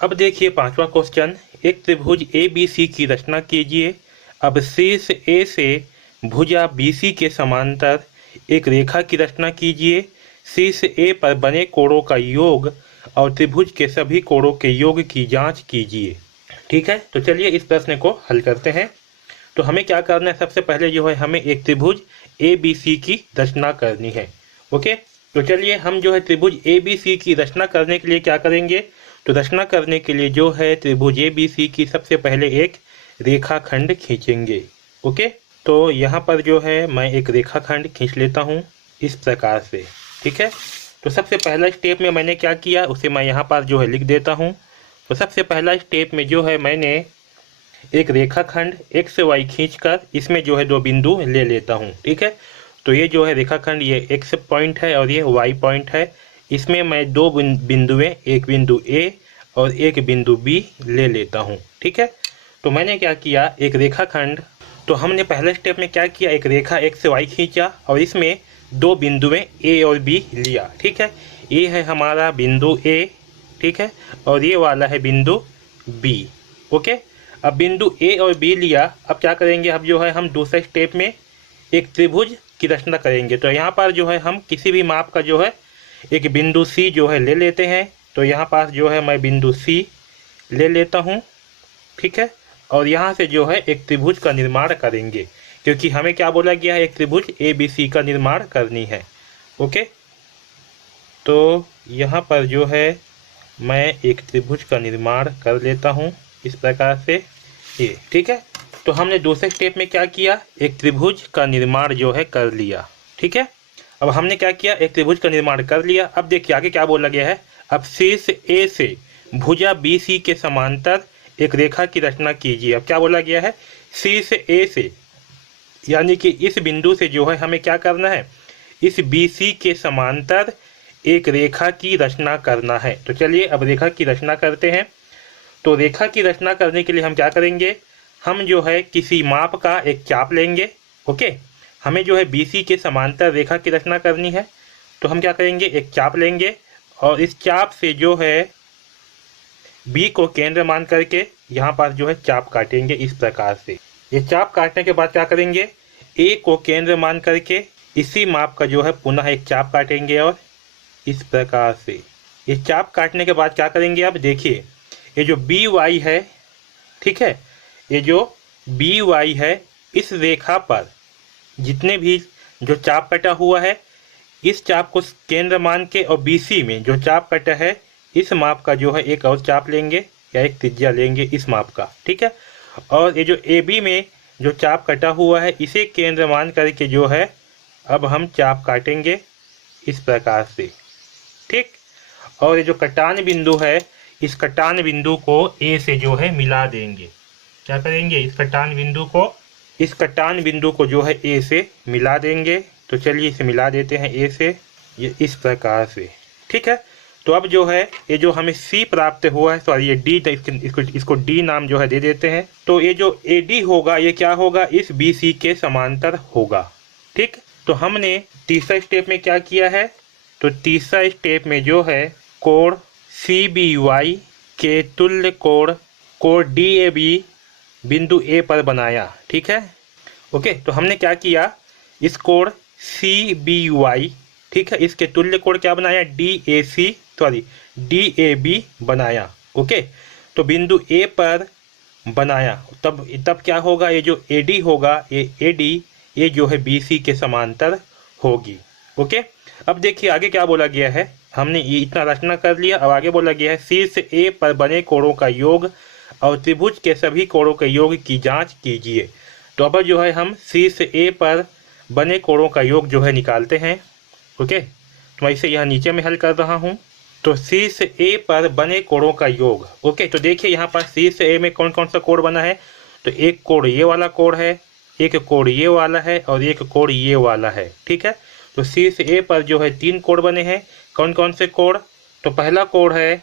अब देखिए पांचवा क्वेश्चन, एक त्रिभुज ए बी सी की रचना कीजिए। अब शीर्ष ए से भुजा बी सी के समांतर एक रेखा की रचना कीजिए। शीर्ष ए पर बने कोणों का योग और त्रिभुज के सभी कोणों के योग की जांच कीजिए। ठीक है, तो चलिए इस प्रश्न को हल करते हैं। तो हमें क्या करना है, सबसे पहले जो है हमें एक त्रिभुज ए बी सी की रचना करनी है। ओके, तो चलिए हम जो है त्रिभुज ए बी सी की रचना करने के लिए क्या करेंगे, तो रचना करने के लिए जो है त्रिभुज ए बी सी की सबसे पहले एक रेखाखंड खींचेंगे। ओके, तो यहाँ पर जो है मैं एक रेखाखंड खींच लेता हूँ इस प्रकार से। ठीक है, तो सबसे पहला स्टेप में मैंने क्या किया उसे मैं यहाँ पर जो है लिख देता हूँ। तो सबसे पहला स्टेप में जो है मैंने एक रेखाखंड एक्स वाई खींचकर इसमें जो है दो बिंदु ले लेता हूँ। ठीक है, तो ये जो है रेखाखंड ये एक्स पॉइंट है और ये वाई पॉइंट है। इसमें मैं दो बिंदुएं, एक बिंदु ए और एक बिंदु बी ले लेता हूँ। ठीक है, तो मैंने क्या किया, एक रेखाखंड, तो हमने पहले स्टेप में क्या किया, एक रेखा एक्स वाई खींचा और इसमें दो बिंदुएं ए और बी लिया। ठीक है, ये है हमारा बिंदु ए, ठीक है, और ये वाला है बिंदु बी। ओके, अब बिंदु ए और बी लिया। अब क्या करेंगे, अब जो है हम दूसरे स्टेप में एक त्रिभुज की रचना करेंगे। तो यहाँ पर जो है हम किसी भी माप का जो है एक बिंदु सी जो है ले लेते हैं। तो यहाँ पास जो है मैं बिंदु सी ले लेता हूँ। ठीक है, और यहाँ से जो है एक त्रिभुज का निर्माण करेंगे, क्योंकि हमें क्या बोला गया है, एक त्रिभुज ए बी सी का निर्माण करनी है। ओके, तो यहाँ पर जो है मैं एक त्रिभुज का निर्माण कर लेता हूँ इस प्रकार से ये। ठीक है, तो हमने दूसरे स्टेप में क्या किया, एक त्रिभुज का निर्माण जो है कर लिया। ठीक है, अब हमने क्या किया, एक त्रिभुज का निर्माण कर लिया। अब देखिए आगे क्या बोला गया है, अब शीर्ष ए से भुजा बी सी के समांतर एक रेखा की रचना कीजिए। अब क्या बोला गया है, शीर्ष ए से, यानी कि इस बिंदु से जो है हमें क्या करना है, इस बी सी के समांतर एक रेखा की रचना करना है। तो चलिए अब रेखा की रचना करते हैं। तो रेखा की रचना करने के लिए हम क्या करेंगे, हम जो है किसी माप का एक चाप लेंगे। ओके, हमें जो है BC के समांतर रेखा की रचना करनी है। तो हम क्या करेंगे, एक चाप लेंगे और इस चाप से जो है B को केंद्र मान करके यहाँ पर जो है चाप काटेंगे इस प्रकार से। ये चाप काटने के बाद क्या करेंगे, A को केंद्र मान करके इसी माप का जो है पुनः एक चाप काटेंगे और इस प्रकार से। ये चाप काटने के बाद क्या करेंगे, अब देखिए ये जो बी वाई है, ठीक है, ये जो बी वाई है इस रेखा पर जितने भी जो चाप कटा हुआ है, इस चाप को केंद्र मान के और BC में जो चाप कटा है इस माप का जो है एक और चाप लेंगे या एक त्रिज्या लेंगे इस माप का। ठीक है, और ये जो AB में जो चाप कटा हुआ है इसे केंद्र मान करके जो है अब हम चाप काटेंगे इस प्रकार से। ठीक, और ये जो कटान बिंदु है इस कटान बिंदु को A से जो है मिला देंगे। क्या करेंगे, इस कटान बिंदु को जो है A से मिला देंगे। तो चलिए इसे मिला देते हैं A से, ये इस प्रकार से। ठीक है, तो अब जो है ये जो हमें C प्राप्त हुआ है, सॉरी ये D, इसको D नाम जो है दे देते हैं। तो ये जो AD होगा ये क्या होगा, इस BC के समांतर होगा। ठीक, तो हमने तीसरा स्टेप में क्या किया है, तो तीसरा स्टेप में जो है कोण CBY के तुल्य कोण DAB बिंदु A पर बनाया। ठीक है, ओके, तो हमने क्या किया, इस कोण CBY, ठीक है, इसके तुल्य कोण क्या बनाया, DAB बनाया। ओके, तो बिंदु A पर बनाया, तब क्या होगा, ये जो AD होगा, ये AD ये जो है BC के समांतर होगी। ओके, अब देखिए आगे क्या बोला गया है, हमने ये इतना रचना कर लिया। अब आगे बोला गया है शीर्ष A पर बने कोणों का योग और त्रिभुज के सभी कोणों के योग की जांच कीजिए। तो अब जो है हम शीर्ष A पर बने कोणों का योग जो है निकालते हैं। ओके, तो मैं इसे यहाँ नीचे में हल कर रहा हूँ। तो शीर्ष A पर बने कोणों का योग। ओके, तो देखिए यहाँ पर शीर्ष A में कौन कौन सा कोण बना है, तो एक कोण ये वाला कोण है, एक कोण ये वाला है और एक कोण ये वाला है। ठीक है, तो शीर्ष A पर जो है तीन कोण बने हैं। कौन कौन से कोण, तो पहला कोण है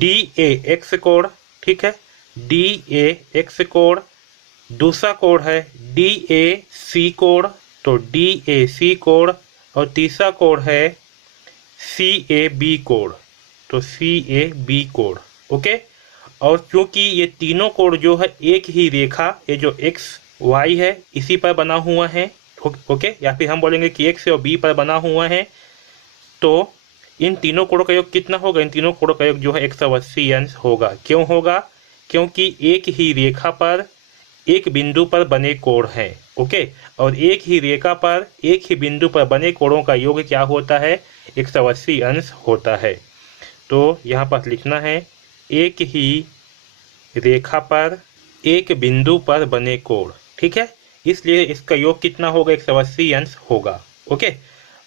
DAX कोण। ठीक है, DAX कोण। दूसरा कोण है DAC कोण, तो DAC कोण। और तीसरा कोण है CAB कोण, तो CAB कोण। ओके, और क्योंकि ये तीनों कोण जो है एक ही रेखा, ये जो एक्स वाई है इसी पर बना हुआ है, ओके, या फिर हम बोलेंगे कि एक्स और बी पर बना हुआ है, तो इन तीनों कोणों का योग कितना होगा? इन तीनों कोणों का योग जो है 180 अंश होगा। क्यों होगा? क्योंकि एक ही रेखा पर एक बिंदु पर बने कोण हैं, ओके, और एक ही रेखा पर एक ही बिंदु पर बने कोणों का योग क्या होता है? 180 अंश होता है। तो यहाँ पर लिखना है एक ही रेखा पर एक बिंदु पर बने कोण, ठीक है, इसलिए इसका योग कितना होगा? 180 अंश होगा, ओके।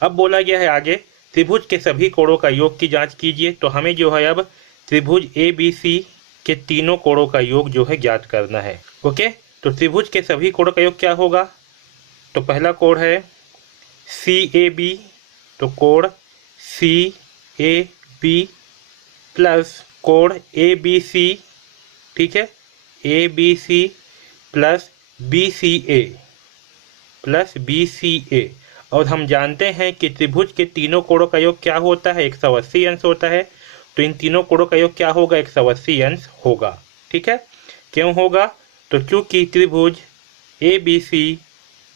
अब बोला गया है आगे त्रिभुज के सभी कोणों का योग की जांच कीजिए। तो हमें जो है अब त्रिभुज ABC के तीनों कोणों का योग जो है ज्ञात करना है, ओके। तो त्रिभुज के सभी कोणों का योग क्या होगा? तो पहला कोण है CAB, तो कोण CAB प्लस कोण ABC, ठीक है, ABC प्लस BCA, और हम जानते हैं कि त्रिभुज के तीनों कोणों का योग क्या होता है? 180 अंश होता है। तो इन तीनों कोणों का योग क्या होगा? 180 अंश होगा, ठीक है। क्यों होगा? तो चूंकि त्रिभुज ABC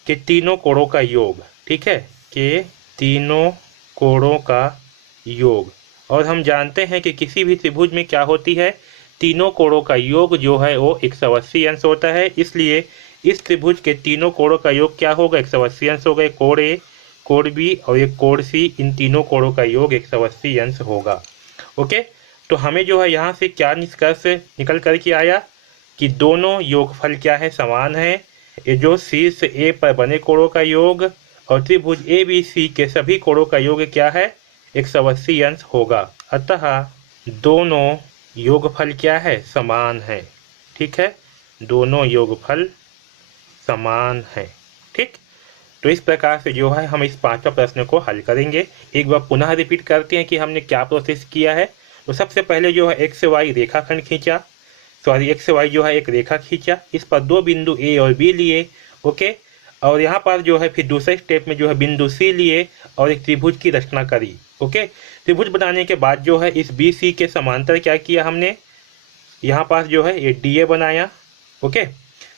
के तीनों कोणों का योग, ठीक है, के तीनों कोणों का योग, और हम जानते हैं कि किसी भी त्रिभुज में क्या होती है? तीनों कोणों का योग जो है वो 180 अंश होता है। इसलिए इस त्रिभुज के तीनों कोणों का योग क्या होगा? 180 अंश होगा। कोण A, कोण B और एक कोण C, इन तीनों कोणों का योग 180 अंश होगा, ओके। तो हमें जो है यहाँ से क्या निष्कर्ष निकल कर के आया कि दोनों योगफल क्या है? समान है। ये जो शीर्ष A पर बने कोणों का योग और त्रिभुज ABC के सभी कोणों का योग क्या है? 180 अंश होगा। अतः दोनों योगफल क्या है? समान है, ठीक है, दोनों योगफल समान है, ठीक। तो इस प्रकार से जो है हम इस पांचवा प्रश्न को हल करेंगे। एक बार पुनः रिपीट करते हैं कि हमने क्या प्रोसेस किया है। तो सबसे पहले जो है एक्स वाई रेखाखंड खींचा, सॉरी एक्स वाई जो है एक रेखा खींचा, इस पर दो बिंदु ए और बी लिए, ओके, और यहाँ पर जो है फिर दूसरे स्टेप में जो है बिंदु सी लिए और एक त्रिभुज की रचना करी, ओके। त्रिभुज बनाने के बाद जो है इस बी सी के समांतर क्या किया हमने? यहाँ पास जो है ये डी ए बनाया, ओके।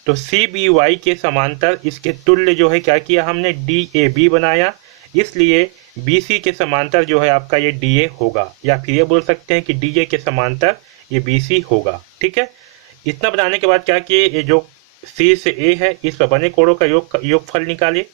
तो सी बी वाई के समांतर इसके तुल्य जो है क्या किया हमने? डी ए बी बनाया। इसलिए बी सी के समांतर जो है आपका ये डी ए होगा, या फिर ये बोल सकते हैं कि डी ए के समांतर ये बी सी होगा, ठीक है। इतना बनाने के बाद क्या किए? ये जो सी से ए है इस पर बने कोणों का योगफल निकाले।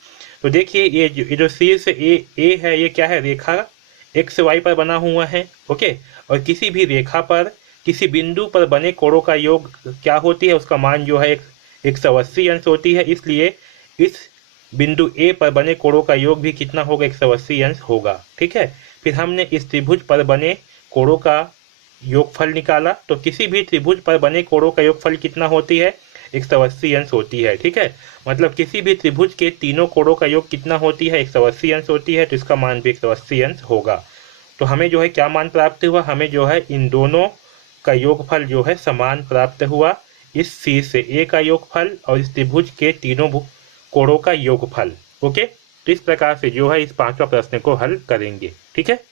तो देखिए ये जो सी से ए है ये क्या है? रेखा एक्स वाई पर बना हुआ है, ओके, और किसी भी रेखा पर किसी बिंदु पर बने कोणों का योग क्या होती है? उसका मान जो है 180 अंश होती है। इसलिए इस बिंदु ए पर बने कोणों का योग भी कितना होगा? 180 अंश होगा, ठीक है। फिर हमने इस त्रिभुज पर बने कोणों का योगफल निकाला। तो किसी भी त्रिभुज पर बने कोणों का योगफल कितना होती है? 180 अंश होती है, ठीक है। मतलब किसी भी त्रिभुज के तीनों कोणों का योग कितना होती है? 180 अंश होती है। तो इसका मान भी 180 अंश होगा। तो हमें जो है क्या मान प्राप्त हुआ? हमें जो है इन दोनों का योगफल जो है समान प्राप्त हुआ, इस सी से ए का योगफल और इस त्रिभुज के तीनों कोणों का योगफल, ओके। तो इस प्रकार से जो है इस पांचवा प्रश्न को हल करेंगे, ठीक है।